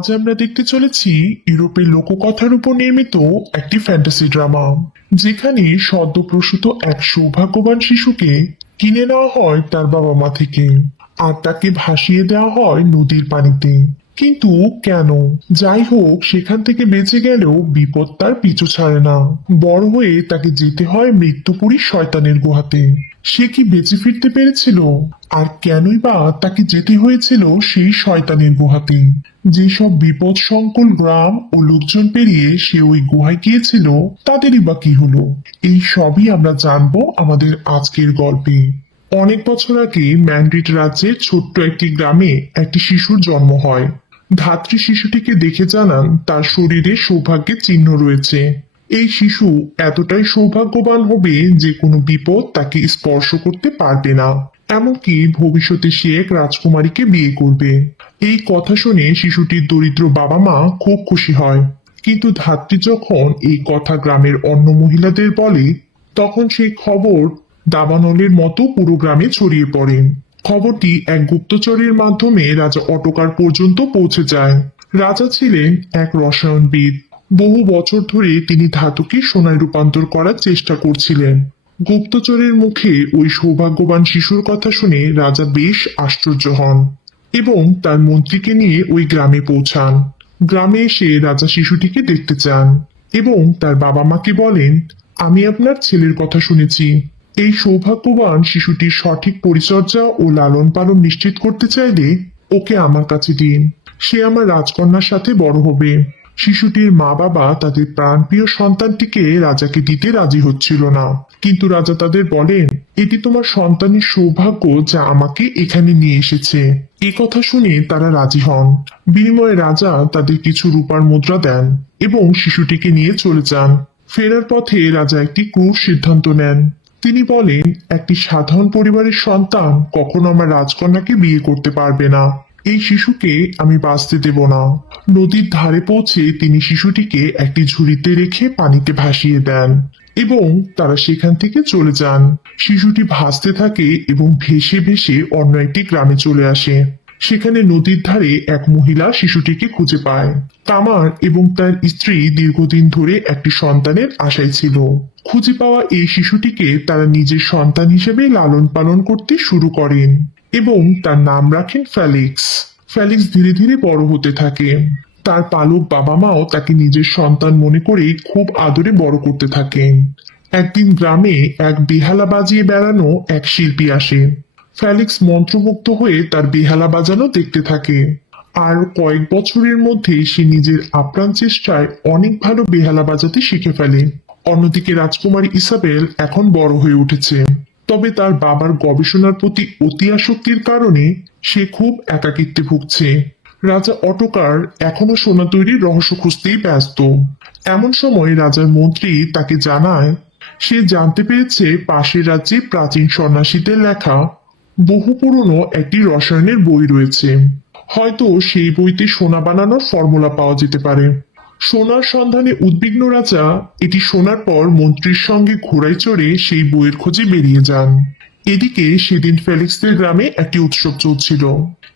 আজ আমরা দেখতে চলেছি ইউরোপের লোককথার উপর নির্মিত একটি ফ্যান্টাসি ড্রামা যেখানে সদ্যপ্রসূত এক সৌভাগ্যবান শিশুকে কিনে নেওয়া হয় তার বাবা মা থেকে আর তাকে ভাসিয়ে দেওয়া হয় নদীর পানিতে। কিন্তু কেন? যাই হোক, সেখান থেকে বেঁচে গেলেও বিপদ তার পিছু ছাড়ে না। বড় হয়ে তাকে যেতে হয় মৃত্যুপুরী শয়তানের গুহাতে। সে কি বেঁচে ফিরতে পেরেছিল? আর কেনই বা তাকে যেতে হয়েছিল সেই শয়তানের গুহাতে। যেসব বিপদ সংকুল গ্রাম ও লোকজন পেরিয়ে সে ওই গুহায় গিয়েছিল, তাদেরই বা কি হলো? এই সবই আমরা জানব আমাদের আজকের গল্পে। অনেক বছর আগে ম্যান্ড্রিড রাজ্যের ছোট্ট একটি গ্রামে একটি শিশুর জন্ম হয়। ধাত্রী শিশুটিকে দেখে জানান তার শরীরে সৌভাগ্যের চিহ্ন রয়েছে। এই শিশু এতটাই সৌভাগ্যবান হবে যে কোনো বিপদ তাকে স্পর্শ করতে পারবে না। এমনকি ভবিষ্যতে সে এক রাজকুমারীকে বিয়ে করবে। এই কথা শুনে শিশুটির দরিদ্র বাবা মা খুব খুশি হয়। কিন্তু ধাত্রী যখন এই কথা গ্রামের অন্য মহিলাদের বলে, তখন সেই খবর দাবানলের মতো পুরো গ্রামে ছড়িয়ে পড়ে। খবরটি এক গুপ্তচরের মাধ্যমে রাজা অটোকার পর্যন্ত পৌঁছে যায়। রাজা ছিলেন এক রসায়নবিদ। বহু বছর ধরে তিনি ধাতুকে সোনায় রূপান্তর করার চেষ্টা করছিলেন। গুপ্তচরের মুখে ওই সৌভাগ্যবান শিশুর কথা শুনে রাজা বেশ আশ্চর্য হন এবং তার মন্ত্রীকে নিয়ে ওই গ্রামে পৌঁছান। গ্রামে এসে রাজা শিশুটিকে দেখতে চান এবং তার বাবা মাকে বলেন, আমি আপনার ছেলের কথা শুনেছি। এই সৌভাগ্যবান শিশুটির সঠিক পরিচর্যা ও লালন পালন নিশ্চিত করতে চাইলে ওকে আমার কাছে দিন। সে আমার রাজকন্যার সাথে বড় হবে। শিশুটির মা বাবা তাদের প্রাণপ্রিয় সন্তানটিকে রাজাকে দিতে রাজি হচ্ছিল না। কিন্তু রাজা তাদের বলেন, এটি তোমার সন্তানের সৌভাগ্য যা আমাকে এখানে নিয়ে এসেছে। এই কথা শুনে তারা রাজি হন। বিনিময়ে রাজা তাদের কিছু রূপার মুদ্রা দেন এবং শিশুটিকে নিয়ে চলে যান। ফেরার পথে রাজা একটি ক্রূর সিদ্ধান্ত নেন। তিনি বলেন, একটি সাধারণ পরিবারের সন্তান কখনো আমার রাজকন্যাকে বিয়ে করতে পারবে না। এই শিশুকে আমি বাঁচতে দেব না। নদীর ধারে পৌঁছে তিনি শিশুটিকে একটি ঝুড়িতে রেখে পানিতে ভাসিয়ে দেন এবং তারা সেখান থেকে চলে যান। শিশুটি ভাসতে থাকে এবং ভেসে ভেসে অন্য একটি গ্রামে চলে আসে। সেখানে নদীর ধারে এক মহিলা শিশুটিকে খুঁজে পায়। তামার এবং তার স্ত্রী দীর্ঘদিন ধরে একটি সন্তানের আশায় ছিল। খুঁজে পাওয়া এই শিশুটিকে তারা নিজের সন্তান হিসেবে লালন পালন করতে শুরু করেন। এবং তার নাম রাখেন ফ্যালিক্স। ফ্যালিক্স ধীরে ধীরে বড় হতে থাকে। তার পালক বাবা মাও তাকে নিজের সন্তান মনে করে খুব আদরে বড় করতে থাকেন। একদিন গ্রামে এক বেহালা বাজিয়ে বেড়ানো এক শিল্পী আসে। ফ্যালিক্স মন্ত্রমুগ্ধ হয়ে তার বেহালা বাজানো দেখতে থাকে। আর কয়েক বছরের মধ্যে সে নিজের আপ্রাণ চেষ্টায় অনেক ভালো বেহালা বাজাতে শিখে ফেলে। অন্যদিকে রাজকুমারী ইসাবেল এখন বড় হয়ে উঠেছে। তবে তার বাবার গবেষণার প্রতি অতি আসক্তির কারণে সে খুব একাকিত্বে ভুগছে। রাজা অটোকার এখনও সোনা তৈরির রহস্য খুঁজতেই ব্যস্ত। এমন সময় রাজার মন্ত্রী তাকে জানায়, সে জানতে পেরেছে পাশের রাজ্যে প্রাচীন সন্ন্যাসীদের লেখা বহু পুরনো একটি রসায়নের বই রয়েছে। হয়তো সেই বইতে সোনা বানানোর ফর্মুলা পাওয়া যেতে পারে। সোনার সন্ধানে উদ্বিগ্ন রাজা এটি শোনার পর মন্ত্রীর সঙ্গে ঘোড়ায় চড়ে সেই বইয়ের খোঁজে বেরিয়ে যান। এদিকে সেদিন ফেলিক্সদের গ্রামে একটি উৎসব চলছিল।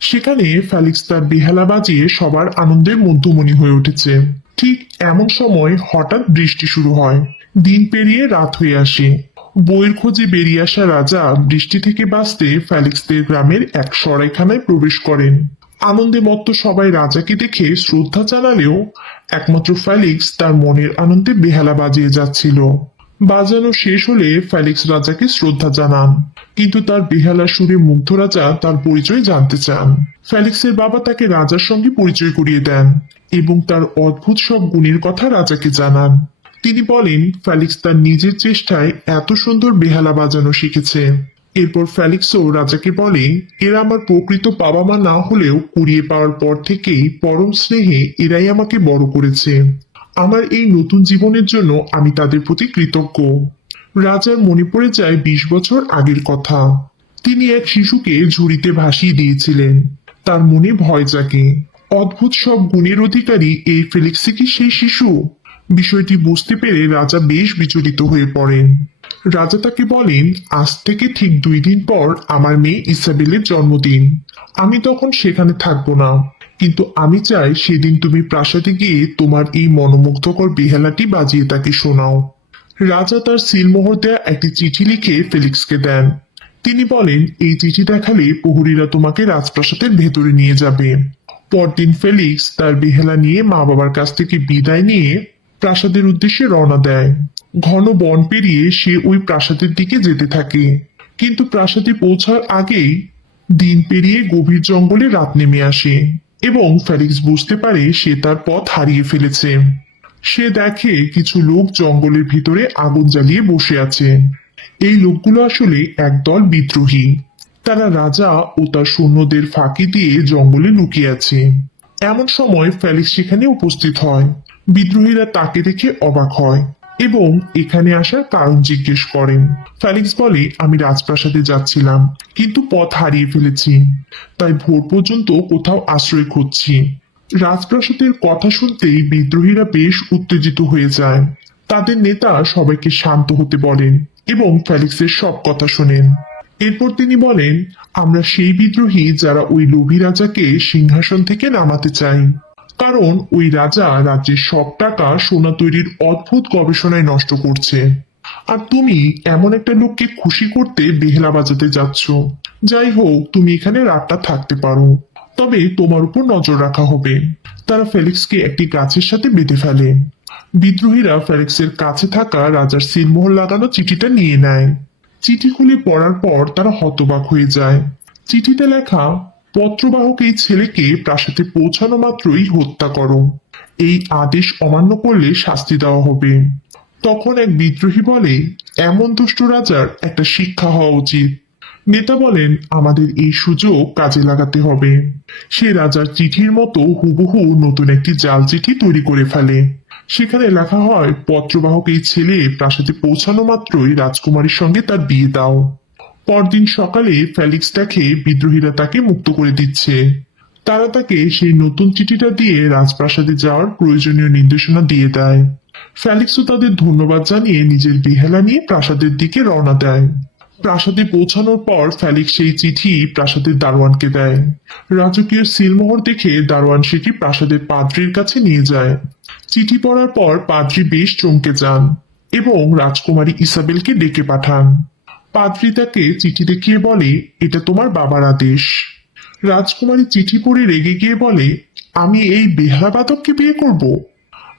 সেখানে ফেলিক্স তার বেহালা বাজিয়ে সবার আনন্দের মধ্যমণি হয়ে উঠেছে। ঠিক এমন সময় হঠাৎ বৃষ্টি শুরু হয়। দিন পেরিয়ে রাত হয়ে আসে। বইয়ের খোঁজে বেরিয়ে আসা রাজা বৃষ্টি থেকে বাঁচতে ফেলিক্সদের গ্রামের এক সরাইখানায় প্রবেশ করেন। আনন্দে মত্ত সবাই রাজাকে দেখে শ্রদ্ধা জানালেও একমাত্র ফেলিক্স তার মনের আনন্দে বেহালা বাজিয়ে যাচ্ছিল। বাজানো শেষ হলে ফেলিক্স রাজাকে শ্রদ্ধা জানান, কিন্তু তার বেহালা সুরে মুগ্ধ রাজা তার পরিচয় জানতে চান। ফেলিক্সের বাবা তাকে রাজার সঙ্গে পরিচয় করিয়ে দেন এবং তার অদ্ভুত সব গুণের কথা রাজাকে জানান। তিনি বলেন, ফেলিক্স তার নিজের চেষ্টায় এত সুন্দর বেহালা বাজানো শিখেছে। এরপর ফেলিক্সও রাজাকে বলেন, এরা আমার প্রকৃত বাবা মা না হলেও কুড়িয়ে পাওয়ার পর থেকেই পরম স্নেহে এরাই আমাকে বড় করেছে। আমার এই নতুন জীবনের জন্য আমি তাদের প্রতি কৃতজ্ঞ। রাজার মনে পড়ে যায় বিশ বছর আগের কথা। তিনি এক শিশুকে ঝুড়িতে ভাসিয়ে দিয়েছিলেন। তার মনে ভয় জাগে। অদ্ভুত সব গুণের অধিকারী এই ফেলিক্সে কি সেই শিশু? বিষয়টি বুঝতে পেরে রাজা বেশ বিচলিত হয়ে পড়েন। রাজা তাকে বলেন, আজ থেকে ঠিক দুই দিন পর আমার মেয়ে ইসাবেলের জন্মদিন। আমি তখন সেখানে থাকব না। কিন্তু আমি চাই সেদিন তুমি প্রাসাদে গিয়ে তোমার এই মনোমুগ্ধকর বেহালাটি বাজিয়ে তাকে শোনাও। রাজা তার সিলমোহর দেয়া একটি চিঠি লিখে ফেলিক্সকে দেন। তিনি বলেন, এই চিঠি দেখালে প্রহরীরা তোমাকে রাজপ্রাসাদের ভেতরে নিয়ে যাবে। পরদিন ফেলিক্স তার বেহালা নিয়ে মা বাবার কাছ থেকে বিদায় নিয়ে প্রাসাদের উদ্দেশ্যে রওনা দেয়। ঘন বন পেরিয়ে সে ওই প্রাসাদের দিকে যেতে থাকে। কিন্তু প্রাসাদে পৌঁছার আগেই দিন পেরিয়ে গভীর জঙ্গলে রাত নেমে আসে এবং ফেলিক্স বুঝতে পারে সে তার পথ হারিয়ে ফেলেছে। সে দেখে কিছু লোক জঙ্গলের ভিতরে আগুন জ্বালিয়ে বসে আছে। এই লোকগুলো আসলে একদল বিদ্রোহী। তারা রাজা ও তার সৈন্যদের ফাঁকি দিয়ে জঙ্গলে লুকিয়ে আছে। এমন সময় ফেলিক্স সেখানে উপস্থিত হয়। বিদ্রোহীরা তাকে দেখে অবাক হয় এবং এখানে আসার কারণ জিজ্ঞেস করেন। ফেলিক্স বলে, আমি রাজপ্রাসাদে যাচ্ছিলাম, কিন্তু পথ হারিয়ে ফেলেছি। তাই ভোর পর্যন্ত কোথাও আশ্রয় খুঁজছি। রাজপ্রাসাদের কথা শুনতেই বিদ্রোহীরা বেশ উত্তেজিত হয়ে যায়। তাদের নেতা সবাইকে শান্ত হতে বলেন এবং ফেলিক্সের সব কথা শোনেন। এরপর তিনি বলেন, আমরা সেই বিদ্রোহী যারা ওই লোভী রাজাকে সিংহাসন থেকে নামাতে চাই। কারণ ওই রাজা রাজ্যের সব টাকা সোনা তৈরির অদ্ভুত গবেষণায় নষ্ট করছে। আর তুমি এমন একটা লোককে খুশি করতে বেহেলা বাজাতে যাচ্ছ। যাই হোক, তুমি এখানে রাতটা থাকতে পারো। তবে তোমার উপর নজর রাখা হবে। তারা ফেলিক্সকে একটি গাছের সাথে বেঁধে ফেলে। বিদ্রোহীরা ফেলিক্সের কাছে থাকা রাজার সিলমোহর লাগানো চিঠিটা নিয়ে নেয়। চিঠি খুলে পড়ার পর তারা হতবাক হয়ে যায়। চিঠিতে লেখা পত্রবাহক এই ছেলেকে প্রাসাদে পৌঁছানো মাত্রই হত্যা করো। এই আদেশ অমান্য করলে শাস্তি দেওয়া হবে। তখন এক বিদ্রোহী বলে, এমন দুষ্ট রাজার একটা শিক্ষা হওয়া উচিত। নেতা বলেন, আমাদের এই সুযোগ কাজে লাগাতে হবে। সে রাজার চিঠির মতো হুবহু নতুন একটি জাল চিঠি তৈরি করে ফেলে। সেখানে লেখা হয়, পত্রবাহক এই ছেলে প্রাসাদে পৌঁছানো মাত্রই রাজকুমারীর সঙ্গে তার বিয়ে দাও। পরদিন সকালে ফেলিক্স দেখে বিদ্রোহীরা তাকে মুক্ত করে দিচ্ছে। তারা তাকে সেই নতুন চিঠিটা দিয়ে রাজপ্রাসাদে যাওয়ার প্রয়োজনীয় নির্দেশনা দিয়ে দেয়। ফেলিক্সও তাদের ধন্যবাদ জানিয়ে নিজের বেহালা নিয়ে প্রাসাদের দিকে রওনা দেয়। প্রাসাদে পৌঁছানোর পর ফেলিক্স সেই চিঠি প্রাসাদের দারোয়ানকে দেয়। রাজকীয় সিলমোহর দেখে দারোয়ান সেটি প্রাসাদের পাদ্রির কাছে নিয়ে যায়। চিঠি পড়ার পর পাদ্রি বেশ চমকে যান এবং রাজকুমারী ইসাবেলকে ডেকে পাঠান। পাদ্রি তাকে চিঠি দেখিয়ে বলে, এটা তোমার বাবার আদেশ। রাজকুমারী চিঠি পড়ে রেগে গিয়ে বলে, আমি এই বেহাবাদককে বিয়ে করব?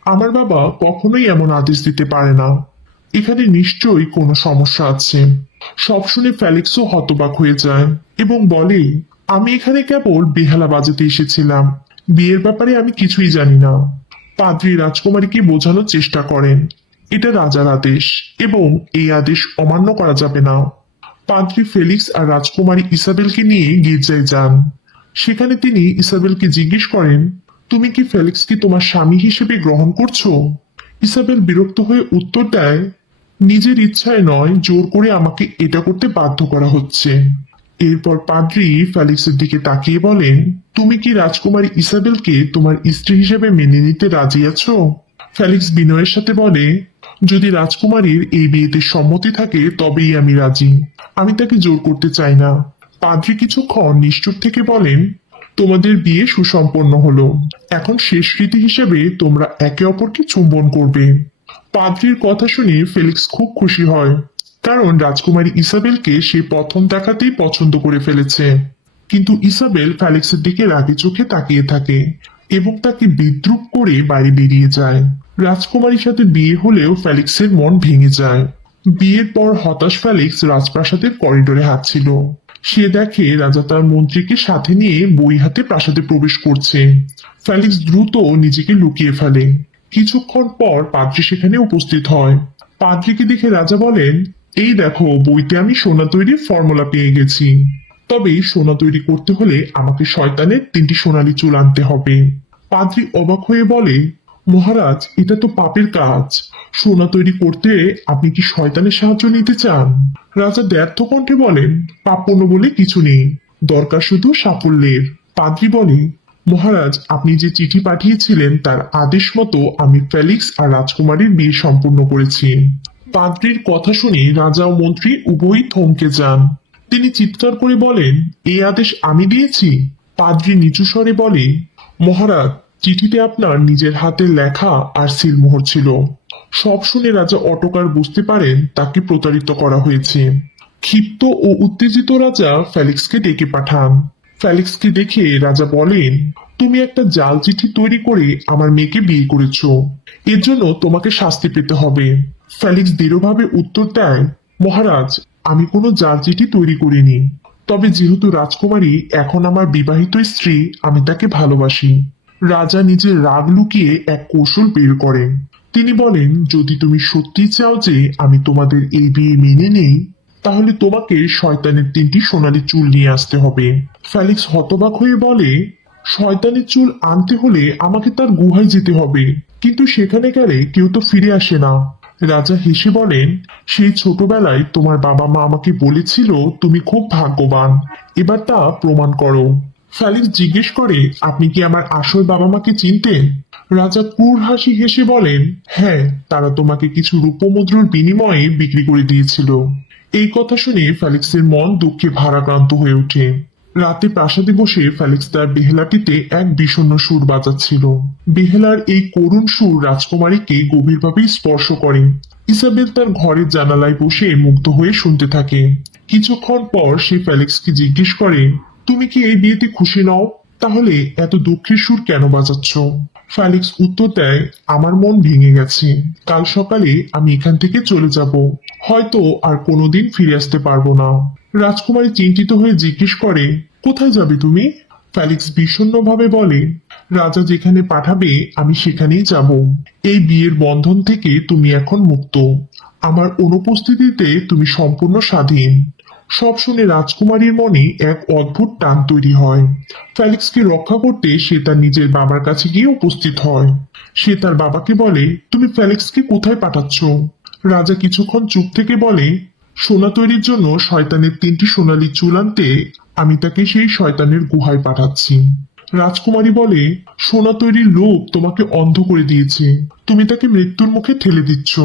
আমার বাবা কখনোই এমন আদেশ দিতে পারে না। এখানে নিশ্চয়ই কোনো সমস্যা আছে। সব শুনে ফেলিক্সও হতবাক হয়ে যায় এবং বলে, আমি এখানে কেবল বেহালা বাজাতে এসেছিলাম। বিয়ের ব্যাপারে আমি কিছুই জানি না। পাদ্রি রাজকুমারীকে বোঝানোর চেষ্টা করেন। এটা রাজার আদেশ এবং এই আদেশ অমান্য করা যাবে না। পাদ্রি ফেলিক্স আর রাজকুমারী ইসাবেলকে নিয়ে গির্জায় যান। সেখানে তিনি ইসাবেলকে জিজ্ঞেস করেন, তুমি কি ফেলিক্সকে তোমার স্বামী হিসেবে গ্রহণ করছ? ইসাবেল বিরক্ত হয়ে উত্তর দেয়, নিজের ইচ্ছায় নয়, জোর করে আমাকে এটা করতে বাধ্য করা হচ্ছে। এরপর পাদ্রি ফেলিক্সের দিকে তাকিয়ে বলেন, তুমি কি রাজকুমারী ইসাবেলকে তোমার স্ত্রী হিসেবে মেনে নিতে রাজি আছো? ফেলিক্স বিনয়ের সাথে বলে যদি রাজকুমারীর এই বিয়েতে সম্মতি থাকে, তবেই আমি রাজি। আমি তাকে জোর করতে চাই না। পাদ্রি কিছুক্ষণ নিষ্ঠুর থেকে বলেন, তোমাদের বিয়ে সুসম্পন্ন হলো। এখন শেষ রীতি হিসেবে তোমরা একে অপরকে চুম্বন করবে। পাদ্রির কথা শুনে ফেলিক্স খুব খুশি হয়, কারণ রাজকুমারী ইসাবেলকে সে প্রথম দেখাতেই পছন্দ করে ফেলেছে। কিন্তু ইসাবেল ফেলিক্সের দিকে রাগে চোখে তাকিয়ে থাকে। এবং তাকে বিদ্রুপ করে বাইরে বেরিয়ে যায়? রাজকুমারীর সাথে বিয়ে হলেও ফেলিক্সের মন ভেঙে যায়। বিয়ের পর হতাশ ফেলিক্স রাজপ্রাসাদের করিডোরে হাঁটছিল সে দেখে রাজা তার মন্ত্রীকে সাথে নিয়ে বই হাতে প্রাসাদে প্রবেশ করছে। ফেলিক্স দ্রুত নিজেকে লুকিয়ে ফেলে। কিছুক্ষণ পর পাদ্রি সেখানে উপস্থিত হয়। পাদ্রিকে দেখে রাজা বলেন, এই দেখো, বইতে আমি সোনা তৈরির ফর্মুলা পেয়ে গেছি। তবে সোনা তৈরি করতে হলে আমাকে শয়তানের তিনটি সোনালি চুল আনতে হবে। পাদ্রি অবাক হয়ে বলে, মহারাজ, এটা তো পাপের কাজ। সোনা তৈরি করতে আপনি কি শয়তানের সাহায্য নিতে চান? রাজা ব্যর্থ কণ্ঠে বলেন পাপন্য বলে কিছু নেই, দরকার শুধু সাফল্যের। পাদ্রি বলে, মহারাজ, আপনি যে চিঠি পাঠিয়েছিলেন তার আদেশ মতো আমি ফেলিক্স আর রাজকুমারীর বিয়ে সম্পূর্ণ করেছি। পাদ্রির কথা শুনে রাজা ও মন্ত্রী উভয়ই থমকে যান। তিনি চিৎকার করে বলেন এই আদেশ আমি দিয়েছি? পাদ্রি নিচু স্বরে বলে, মহারাজ, চিঠিতে আপনার নিজের হাতের লেখা আর সিলমোহর ছিল। সব শুনে রাজা অটোকার বুঝতে পারেন তাকে প্রতারিত করা হয়েছে। ক্ষিপ্ত ও উত্তেজিত রাজা ফেলিক্সকে ডেকে পাঠান। ফেলিক্সকে দেখে রাজা বলেন, তুমি একটা জাল চিঠি তৈরি করে আমার মেয়েকে বিয়ে করেছ। এর জন্য তোমাকে শাস্তি পেতে হবে। ফেলিক্স দৃঢ়ভাবে উত্তর দেয়, মহারাজ আমি কোনো চিঠি তৈরি করিনি। তবে যেহেতু রাজকুমারী এখন আমার বিবাহিত স্ত্রী, আমি তাকে ভালোবাসি। রাজা নিজের রাগ লুকিয়ে এক কৌশল বের করেন। তিনি বলেন, যদি তুমি সত্যি চাও যে আমি তোমাদের এই বিয়ে মেনে নেই, তাহলে তোমাকে শয়তানের তিনটি সোনালি চুল নিয়ে আসতে হবে। ফেলিক্স হতবাক হয়ে বলে শয়তানের চুল আনতে হলে আমাকে তার গুহায় যেতে হবে। কিন্তু সেখানে গেলে কেউ তো ফিরে আসে না। রাজা হেসে বলেন, সেই ছোটবেলায় তোমার বাবা মা আমাকে বলেছিল তুমি খুব ভাগ্যবান। এবার তা প্রমাণ করো। ফেলিক্স জিজ্ঞেস করে, আপনি কি আমার আসল বাবা মাকে চিনতেন? রাজা ক্রূর হাসি হেসে বলেন হ্যাঁ তারা তোমাকে কিছু রূপমুদ্রার বিনিময়ে বিক্রি করে দিয়েছিল। এই কথা শুনে ফেলিক্সের মন দুঃখে ভারাক্রান্ত হয়ে ওঠে। রাতে প্রাসাদে বসে ফেলিক্স তার বেহেলাটিতে এক বিষণ্ণ সুর বাজাচ্ছিল। বেহেলার এই করুণ সুর রাজকুমারীকে গভীরভাবে স্পর্শ করে। ইসাবেল তার ঘরের জানালায় বসে মুগ্ধ হয়ে শুনতে থাকে। কিছুক্ষণ পর সে ফেলিক্সকে জিজ্ঞেস করে, তুমি কি এই বিয়েতে খুশি নও? তাহলে এত দুঃখের সুর কেন বাজাচ্ছ? ফেলিক্স উত্তর দেয়, আমার মন ভেঙে গেছে। কাল সকালে আমি এখান থেকে চলে যাব। হয়তো আর কোনোদিন ফিরে আসতে পারব না। রাজকুমারী চিন্তিত হয়ে জিজ্ঞেস করে, কোথায় যাবে তুমি? ফেলিক্স বিষণ্ণভাবে বলে, রাজা যেখানে পাঠাবে, আমি সেখানেই যাব। এই বিয়ের বন্ধন থেকে তুমি এখন মুক্ত। আমার অনুপস্থিতিতে তুমি সম্পূর্ণ স্বাধীন। সব শুনে রাজকুমারীর মনে এক অদ্ভুত টান তৈরি হয়। ফেলিক্সকে রক্ষা করতে সে তার নিজের বাবার কাছে গিয়ে উপস্থিত হয়। সে তার বাবাকে বলে, তুমি ফেলিক্সকে কোথায় পাঠাচ্ছ? রাজা কিছুক্ষণ চুপ থেকে বলে সোনা তৈরির জন্য শয়তানের তিনটি সোনালী চুল আনতে আমি তাকে সেই শয়তানের গুহায় পাঠাচ্ছি। রাজকুমারী বলে, সোনা তৈরির লোক তোমাকে অন্ধ করে দিয়েছে। তুমি তাকে মৃত্যুর মুখে ঠেলে দিচ্ছ।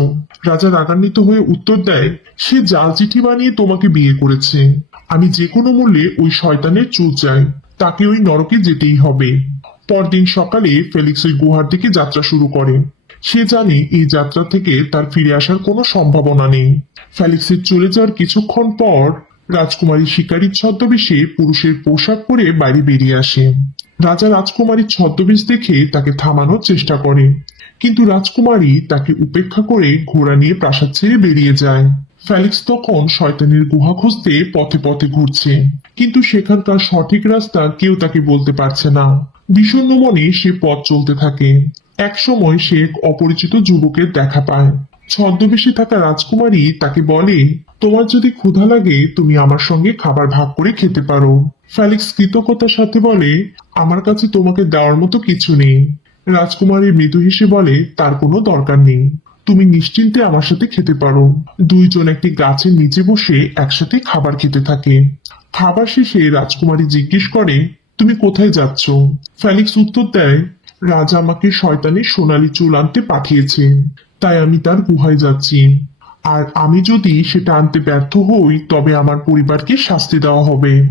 রাজা রাগান্বিত হয়ে উত্তর দেয়, সে জাল চিঠি বানিয়ে তোমাকে বিয়ে করেছে। আমি যে কোনো মূল্যে ওই শয়তানের চুল চাই। তাকে ওই নরকে যেতেই হবে। পরদিন সকালে ফেলিক্স ওই গুহার দিকে যাত্রা শুরু করে। সে জানে এই যাত্রা থেকে তার ফিরে আসার কোনো সম্ভাবনা নেই। ফেলিক্সের চলে যাওয়ার কিছুক্ষণ পর রাজকুমারী শিকারীর ছদ্মবেশে পুরুষের পোশাক পরে বাড়ি বেরিয়ে আসে। রাজা রাজকুমারীর ছদ্মবেশ দেখে তাকে থামানোর চেষ্টা করে। কিন্তু রাজকুমারী তাকে উপেক্ষা করে ঘোড়া নিয়ে প্রাসাদ ছেড়ে বেরিয়ে যায়। ফেলিক্স তখন শয়তানের গুহা খুঁজতে পথে পথে ঘুরছে। কিন্তু সেখানকার সঠিক রাস্তা কেউ তাকে বলতে পারছে না। বিষণ্ণ মনে সে পথ চলতে থাকে। এক সময় সে এক অপরিচিত যুবকের দেখা পায়। ছদ্মবেশে থাকা রাজকুমারী তাকে বলে, তোমার যদি ক্ষুধা লাগে, তুমি আমার সঙ্গে খাবার ভাগ করে খেতে পারো। ফেলিক্স কৃতজ্ঞতার সাথে বলে, আমার কাছে তোমাকে দেওয়ার মতো কিছু নেই। রাজকুমারী মৃদু হেসে বলে, তার কোনো দরকার নেই। তুমি নিশ্চিন্তে আমার সাথে খেতে পারো। দুইজন একটি গাছের নিচে বসে একসাথে খাবার খেতে থাকে। খাবার শেষে রাজকুমারী জিজ্ঞেস করে, তুমি কোথায় যাচ্ছ? ফেলিক্স উত্তর দেয়, রাজা আমাকে শয়তানের সোনালি চুল আনতে পাঠিয়েছে। তাই আমি তার গুহায় যাচ্ছি। আর আমি যদি সেটা আনতে ব্যর্থ হই, তবে আমার পরিবারকে শাস্তি দেওয়া হবে।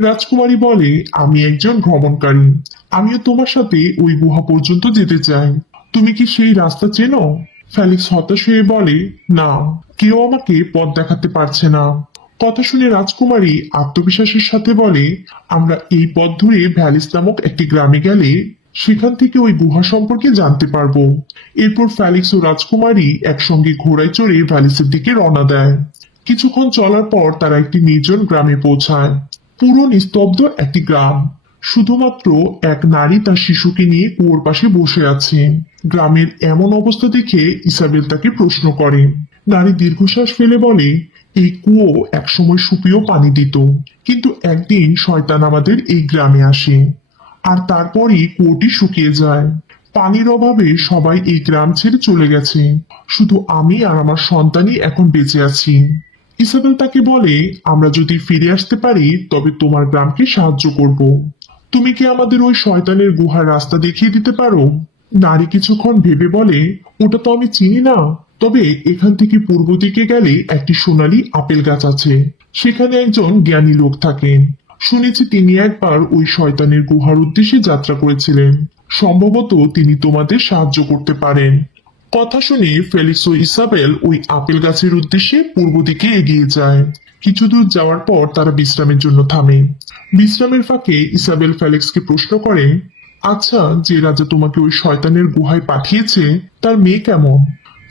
রাজকুমারী বলে, আমি একজন ভ্রমণকারী। আমিও তোমার সাথে ওই গুহা পর্যন্ত যেতে চাই। তুমি কি সেই রাস্তা চেনো? ফেলিক্স হতাশ হয়ে বলে, না, কেউ আমাকে পথ দেখাতে পারছে না। কথা শুনে রাজকুমারী আত্মবিশ্বাসের সাথে বলে, আমরা এই পথ ধরে ভ্যালিস নামক একটি গ্রামে গেলে সেখান থেকে ওই গুহা সম্পর্কে জানতে পারব। এরপর ফেলিক্স ও রাজকুমারী একসঙ্গে ঘোড়ায় চড়ে ভ্যালিসের দিকে রওনা দেয়। কিছুক্ষণ চলার পর তারা একটি নির্জন গ্রামে পৌঁছায়। পুরো নিস্তব্ধ একটি গ্রাম। শুধুমাত্র এক নারী তার শিশুকে নিয়ে কুয়োর পাশে বসে আছে। গ্রামের এমন অবস্থা দেখে ইসাবেল তাকে প্রশ্ন করে। নারী দীর্ঘশ্বাস ফেলে বলে, এই কুয়ো একসময় সুপেয় পানি দিত। কিন্তু একদিন শয়তান আমাদের এই গ্রামে আসে। আর তারপরই কুয়োটি শুকিয়ে যায়। পানির অভাবে সবাই এই গ্রাম ছেড়ে চলে গেছে। শুধু আমি আর আমার সন্তানই এখন বেঁচে আছি। ইসাবেল তাকে বলে, আমরা যদি ফিরে আসতে পারি, তবে তোমার গ্রামকে সাহায্য করব। তুমি কি আমাদের ওই শয়তানের গুহার রাস্তা দেখিয়ে দিতে পারো? নারী কিছুক্ষণ ভেবে বলে, ওটা তো আমি চিনি না। তবে এখান থেকে পূর্ব দিকে গেলে একটি সোনালী আপেল গাছ আছে। সেখানে একজন জ্ঞানী লোক থাকেন। শুনেছি তিনি একবার ওই শয়তানের গুহার উদ্দেশ্যে যাত্রা করেছিলেন। সম্ভবত তিনি তোমাদের সাহায্য করতে পারেন। কথা শুনে ফেলিক্স ও ইসাবেল ওই আপেল গাছের উদ্দেশ্যে পূর্ব দিকে এগিয়ে যায়। কিছু দূর যাওয়ার পর তারা বিশ্রামের জন্য থামে। বিশ্রামের ফাঁকে ইসাবেল ফেলিক্সকে প্রশ্ন করে আচ্ছা যে রাজা তোমাকে ওই শয়তানের গুহায় পাঠিয়েছে, তার মেয়ে কেমন?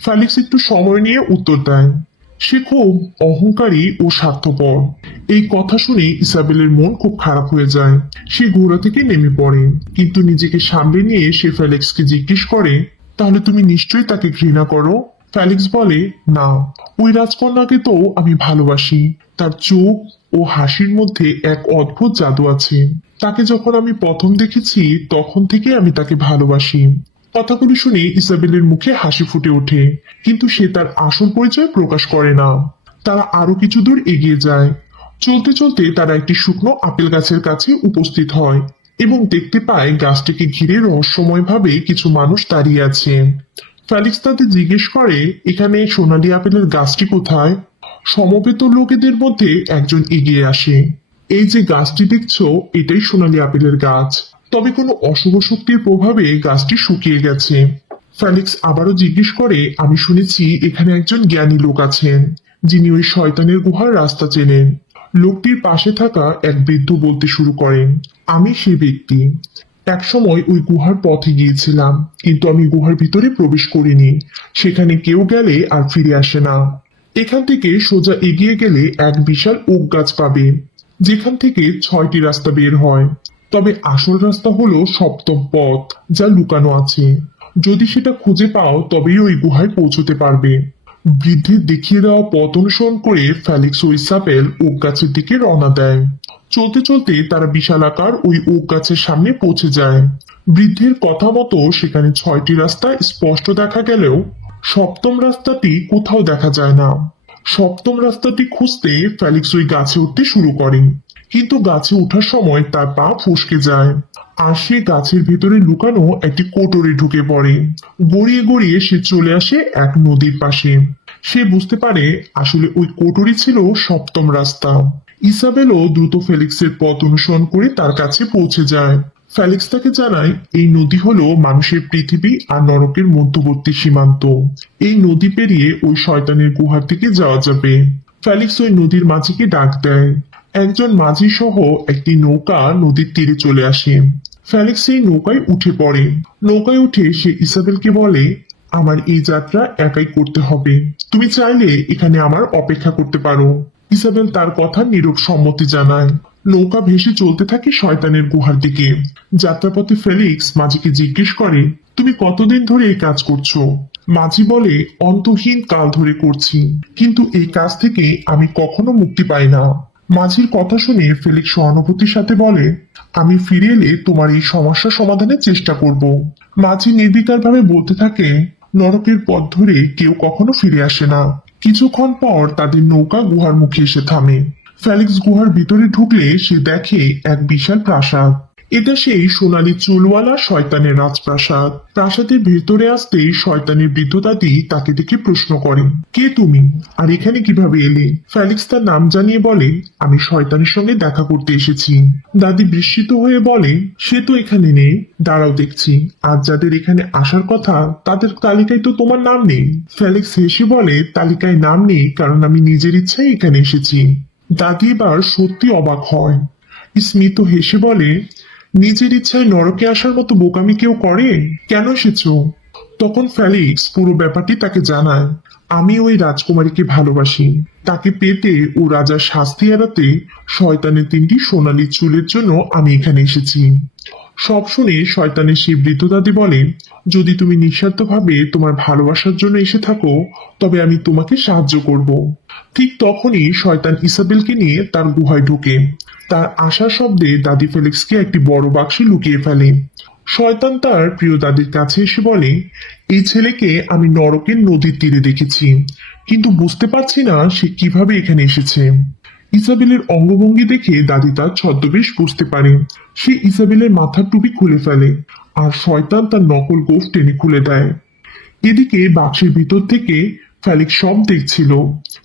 ফেলিক্স একটু সময় নিয়ে উত্তর দেয় সে খুব অহংকারী ও স্বার্থপর। এই কথা শুনে ইসাবেলের মন খুব খারাপ হয়ে যায়। সে ঘোড়া থেকে নেমে পড়ে। কিন্তু নিজেকে সামলে নিয়ে সে ফেলিক্সকে জিজ্ঞেস করে, তাহলে তুমি নিশ্চয়ই তাকে ঘৃণা করো? ফেলিক্স বলে, না। ওই রাজকন্যাকে তো আমি ভালোবাসি। তার চোখ ও হাসির মধ্যে এক অদ্ভুত জাদু আছে। তাকে যখন আমি প্রথম দেখেছি, তখন থেকে আমি তাকে ভালোবাসি। কথাগুলি শুনে ইসাবেলের মুখে হাসি ফুটে ওঠে, কিন্তু সে তার আসল পরিচয় প্রকাশ করে না। তারা আরও কিছু দূর এগিয়ে যায়। চলতে চলতে তারা একটি শুকনো আপেল গাছের কাছে উপস্থিত হয় এবং দেখতে পায় গাছটিকে ঘিরে রহস্যময়ভাবে কিছু মানুষ দাঁড়িয়ে আছে। ফেলিক্স তাদের জিজ্ঞেস করে, এখানে সোনালী আপেলের গাছটি কোথায়? সমবেত লোকেদের মধ্যে একজন এগিয়ে আসে। এই যে গাছটি দেখছ, এটাই সোনালী আপেলের গাছ। তবে কোনো অশুভ শক্তির প্রভাবে গাছটি শুকিয়ে গেছে। ফেলিক্স আবারও জিজ্ঞেস করে, আমি শুনেছি এখানে একজন জ্ঞানী লোক আছেন, যিনি ওই শয়তানের গুহার রাস্তা চেনেন। লোকটির পাশে থাকা এক বৃদ্ধ বলতে শুরু করেন, আমি সেই ব্যক্তি। একসময় ওই গুহার পথে গিয়েছিলাম, কিন্তু আমি গুহার ভিতরে প্রবেশ করিনি। সেখানে কেউ গেলে আর ফিরে আসে না। এখান থেকে সোজা এগিয়ে গেলে এক বিশাল ওক গাছ পাবে, যেখান থেকে ছয়টি রাস্তা বের হয়। তবে আসল রাস্তা হলো সপ্তম পথ, যা লুকানো আছে। যদি সেটা খুঁজে পাও, তবেই ওই গুহায় পৌঁছতে পারবে। বৃদ্ধের দেখিয়ে দেওয়া পথ অনুসরণ করে ফেলিক্স ও ইসাবেল ওক গাছের দিকে রওনা দেয়। চলতে চলতে তারা বিশালাকার ওই ওক গাছের সামনে পৌঁছে যায়। বৃদ্ধের কথা মতো সেখানে ছয়টি রাস্তা স্পষ্ট দেখা গেলেও সপ্তম রাস্তাটি কোথাও দেখা যায় না। সপ্তম রাস্তাটি খুঁজতে ফেলিক্স ওই গাছে উঠতে শুরু করেন। কিন্তু গাছে ওঠার সময় তার পা ফসকে যায়। আর সে গাছের ভেতরে লুকানো একটি কোটরে ঢুকে পড়ে। গড়িয়ে গড়িয়ে সে চলে আসে এক নদীর পাশে। সে বুঝতে পারে আসলে ওই কোটরি ছিল সপ্তম রাস্তা। ইসাবেলও দ্রুত ফেলিক্সের পথ অনুসরণ করে তার কাছে পৌঁছে যায়। ফেলিক্স তাকে জানায়, এই নদী হলো মানুষের পৃথিবী আর নরকের মধ্যবর্তী সীমান্ত। এই নদী পেরিয়ে ওই শয়তানের গুহার দিকে যাওয়া যাবে। ফেলিক্স ওই নদীর মাঝিকে ডাক দেয়। একজন মাঝি সহ একটি নৌকা নদীর তীরে চলে আসে। ফেলিক্স সেই নৌকায় উঠে পড়ে। নৌকায় উঠে সে ইসাবেলকে বলে, আমার এই যাত্রা একাই করতে হবে। তুমি চাইলে এখানে আমার অপেক্ষা করতে পারো। ইসাবেল তার কথা নীরব সম্মতি জানায়। নৌকা ভেসে চলতে থাকে শয়তানের গুহার দিকে। যাত্রাপথে ফেলিক্স মাঝিকে জিজ্ঞেস করে, তুমি কতদিন ধরে এই কাজ করছ? মাঝি বলে, অন্তহীন কাল ধরে করছি। কিন্তু এই কাজ থেকে আমি কখনো মুক্তি পাই না। মাঝির কথা শুনে ফেলিক্স সহানুভূতির সাথে বলে, আমি ফিরে এলে তোমার এই সমস্যা সমাধানের চেষ্টা করব। মাঝি নির্বিকার ভাবে বলতে থাকে, নরকের পথ ধরে কেউ কখনো ফিরে আসে না। কিছুক্ষণ পর তাদের নৌকা গুহার মুখে এসে থামে। ফেলিক্স গুহার ভিতরে ঢুকলে সে দেখে এক বিশাল প্রাসাদ। এটা সেই সোনালি চুলওয়ালা শয়তানের রাজপ্রাসাদ। প্রাসাদের ভেতরে আসতেই শয়তানের বৃদ্ধ দাদি তাকে দেখে প্রশ্ন করেন কে তুমি? আর এখানে কীভাবে এলে? ফেলিক্স তার নাম জানিয়ে বলে, আমি শয়তানের সঙ্গে দেখা করতে এসেছি। দাদি বিস্মিত হয়ে বলে, সে তো এখানে নেই, দাঁড়াও দেখছি। আর যাদের এখানে আসার কথা, তাদের তালিকায় তো তোমার নাম নেই। ফেলিক্স হেসে বলে, তালিকায় নাম নেই, কারণ আমি নিজের ইচ্ছায় এখানে এসেছি। দাদি এবার সত্যি অবাক হয়। স্মিত হেসে বলে নিজের ইচ্ছায় নরকে আসার মতো বোকামি কেউ করে? কেন এসেছ? তখন ফেলিক্স পুরো ব্যাপারটি তাকে জানায়। আমি ওই রাজকুমারীকে ভালোবাসি। তাকে পেতে ও রাজার শাস্তি এড়াতে শয়তানের তিনটি সোনালী চুলের জন্য আমি এখানে এসেছি। সব শুনে শয়তানের সেই বৃদ্ধ দাদি বলে, যদি তুমি নিঃস্বার্থভাবে তোমার ভালোবাসার জন্য এসে থাকো, তবে আমি তোমাকে সাহায্য করব। ঠিক তখনই শয়তান ইসাবেলকে নিয়ে তার গুহায় ঢোকে। তার আশা শব্দে দাদি ফেলিক্সকে একটি বড় বাক্সে লুকিয়ে ফেলে। শয়তান তার প্রিয় দাদির কাছে এসে বলে, এই ছেলেকে আমি নরকের নদীর তীরে দেখেছি, কিন্তু বুঝতে পারছি না সে কীভাবে এখানে এসেছে। ইসাবেলের অঙ্গভঙ্গি দেখে দাদি তার ছদ্মবেশ বুঝতে পারে। সে ইসাবেলের মাথার টুপি খুলে ফেলে আর শয়তান তার নকল গোফ টেনে খুলে দেয়। এদিকে বাক্সের ভিতর থেকে ফ্যালিক্স সব দেখছিল।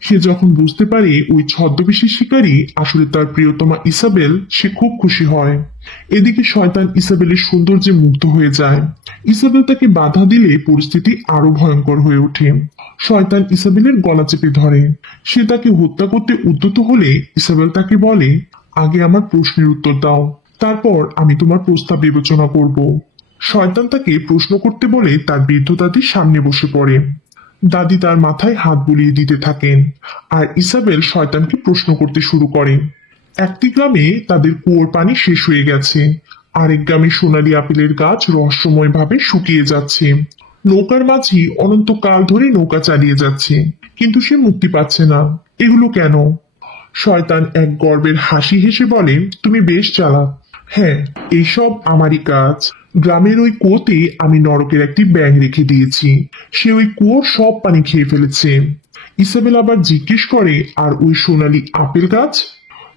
সে যখন বুঝতে পারে ওই ছদ্মবেশী শিকারী আসলে তার প্রিয়তমা ইসাবেল, সে খুব খুশি হয়। এদিকে শয়তান ইসাবেলের সৌন্দর্যে মুগ্ধ হয়ে যায়। ইসাবেল তাকে বাধা দিলে পরিস্থিতি আরও ভয়ঙ্কর হয়ে ওঠে। শয়তান ইসাবেলের গলা চেপে ধরে। সে তাকে হত্যা করতে উদ্যত হলে ইসাবেল তাকে বলে, আগে আমার প্রশ্নের উত্তর দাও, তারপর আমি তোমার প্রস্তাব বিবেচনা করব। শয়তান তাকে প্রশ্ন করতে বলে তার বৃদ্ধ সামনে বসে পড়ে। দাদি তার মাথায় হাত বুলিয়ে দিতে থাকেন আর ইসাবেল শয়তানকে প্রশ্ন করতে শুরু করে একটি গ্রামে তাদের কুয়োর পানি শেষ হয়ে গেছে। আরেক গ্রামে সোনালী আপেলের গাছ রহস্যময়ভাবে শুকিয়ে যাচ্ছে। নৌকার মাঝি অনন্তকাল ধরে নৌকা চালিয়ে যাচ্ছে, কিন্তু সে মুক্তি পাচ্ছে না। এগুলো কেন? শয়তান এক গর্বের হাসি হেসে বলে, তুমি বেশ চালা হ্যাঁ এইসব আমারই কাজ। গ্রামের ওই কুয়োতে আমি নরকের একটি ব্যাং রেখে দিয়েছি। সে ওই কুয়োর সব পানি খেয়ে ফেলেছে। ইসাবেল আবার জিজ্ঞেস করে, আর ওই সোনালি আপেল গাছ?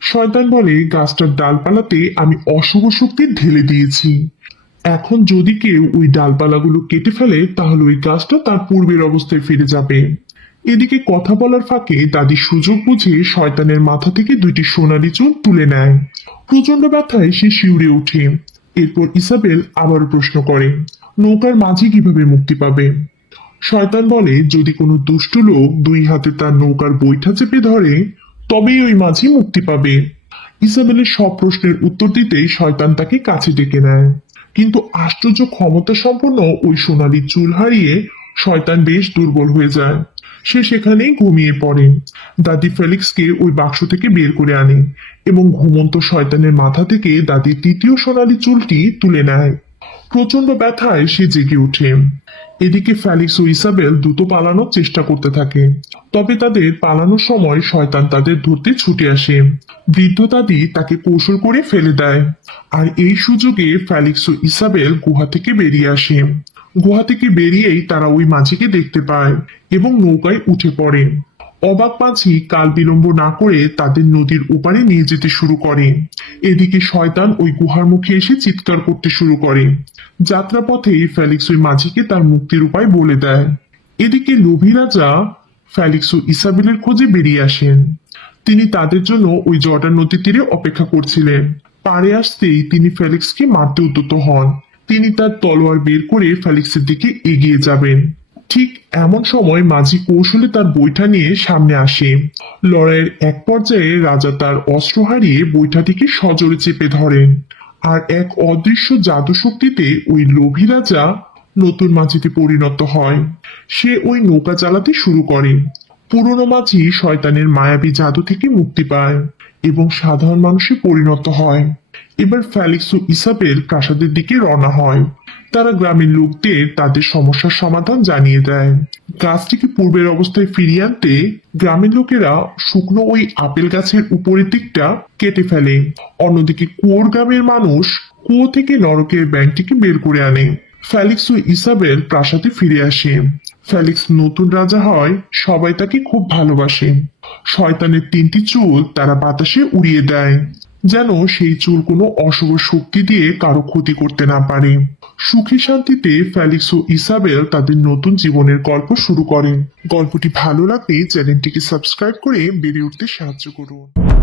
শয়তান বলে, গাছটার ডালপালাতে আমি অশুভ শক্তি ঢেলে দিয়েছি। এখন যদি কেউ ওই ডালপালাগুলো কেটে ফেলে, তাহলে ওই গাছটা তার পূর্বের অবস্থায় ফিরে যাবে। এদিকে কথা বলার ফাঁকে দাদি সুযোগ বুঝে শয়তানের মাথা থেকে দুইটি সোনালি চুল তুলে নেয়। প্রচণ্ড ব্যথায় সে শিউরে ওঠে। এরপর ইসাবেল আবার প্রশ্ন করে, নৌকার মাঝি কীভাবে মুক্তি পাবে? শয়তান বলে, যদি কোনো দুষ্ট লোক দুই হাতে তার নৌকার বৈঠা চেপে ধরে, তবেই ওই মাঝি মুক্তি পাবে। ইসাবেলের সব প্রশ্নের উত্তর দিতেই শয়তান তাকে কাছে ডেকে নেয়। কিন্তু আশ্চর্য ক্ষমতা সম্পন্ন ওই সোনালী চুল হারিয়ে শয়তান বেশ দুর্বল হয়ে যায়। সে সেখানেই ঘুমিয়ে পড়ে। দাদি ফেলিক্সকে ওই বাক্স থেকে বের করে আনে এবং ঘুমন্ত শয়তানের মাথা থেকে দাদির তৃতীয় সোনালী চুলটি তুলে নেয়। প্রচণ্ড ব্যথায় সে জেগে ওঠে। এদিকে ফ্যালিক্স ও ইসাবেল দ্রুত পালানোর চেষ্টা করতে থাকে। তবে তাদের পালানোর সময় শয়তান তাদের ধরতে ছুটে আসে। বৃদ্ধ দাদি তাকে কৌশল করে ফেলে দেয়। আর এই সুযোগে ফ্যালিক্স ও ইসাবেল গুহা থেকে বেরিয়ে আসে। গুহা থেকে বেরিয়েই তারা ওই মাঝিকে দেখতে পায় এবং নৌকায় উঠে পড়ে। অবাক মাঝি কাল বিলম্ব না করে তাদের নদীর ওপারে নিয়ে যেতে শুরু করে। এদিকে শয়তান ওই গুহার মুখে এসে চিৎকার করতে শুরু করে। যাত্রাপথে ফেলিক্স ওই মাঝিকে তার মুক্তির উপায় বলে দেয়। এদিকে লোভী রাজা ফেলিক্স ও ইসাবেলের খোঁজে বেরিয়ে আসেন। তিনি তাদের জন্য ওই জর্ডান নদীর তীরে অপেক্ষা করছিলেন। পাড়ে আসতেই তিনি ফেলিক্সকে মারতে উদ্যত হন। তিনি তার তলোয়ার বের করে ফেলিক্সের দিকে এগিয়ে যাবেন। ঠিক এমন সময় মাঝি কৌশলে তার বৈঠা নিয়ে সামনে আসে। লড়াইয়ের এক পর্যায়ে রাজা তার অস্ত্র হারিয়ে বৈঠাটিকে সজোরে চেপে ধরেন। আর এক অদৃশ্য জাদু শক্তিতে ওই লোভী রাজা নতুন মাঝিতে পরিণত হয়। সে ওই নৌকা চালাতে শুরু করে। পুরনো মাঝি শয়তানের মায়াবী জাদু থেকে মুক্তি পায় এবং সাধারণ মানুষে পরিণত হয়। এবার ফ্যালিক্স ও ইসাবেল প্রাসাদের দিকে রওনা হয়। তারা গ্রামের লোকদের তাদের সমস্যার সমাধান জানিয়ে দেয়। গাছটিকে পূর্বের অবস্থায় ফিরিয়ে আনতে গ্রামের লোকেরা শুকনো ওই আপেল গাছের উপরের দিকটা কেটে ফেলে। অন্যদিকে কুয়োর গ্রামের মানুষ কুয়ো থেকে নরকের ব্যাংকটিকে বের করে আনে। ফ্যালিক্স ও ইসাবেল প্রাসাদে ফিরে আসে। ফ্যালিক্স নতুন রাজা হয়, সবাই তাকে খুব ভালোবাসে। শয়তানের তিনটি চুল তারা বাতাসে উড়িয়ে দেয়। যেন সেই চুল কোনো অশুভ শক্তি দিয়ে কারও ক্ষতি করতে না পারে। সুখী শান্তিতে ফ্যালিক্স ও ইসাবেল তাদের নতুন জীবনের গল্প শুরু করেন। গল্পটি ভালো লাগলে চ্যানেলটিকে সাবস্ক্রাইব করে বেড়ে উঠতে সাহায্য করুন।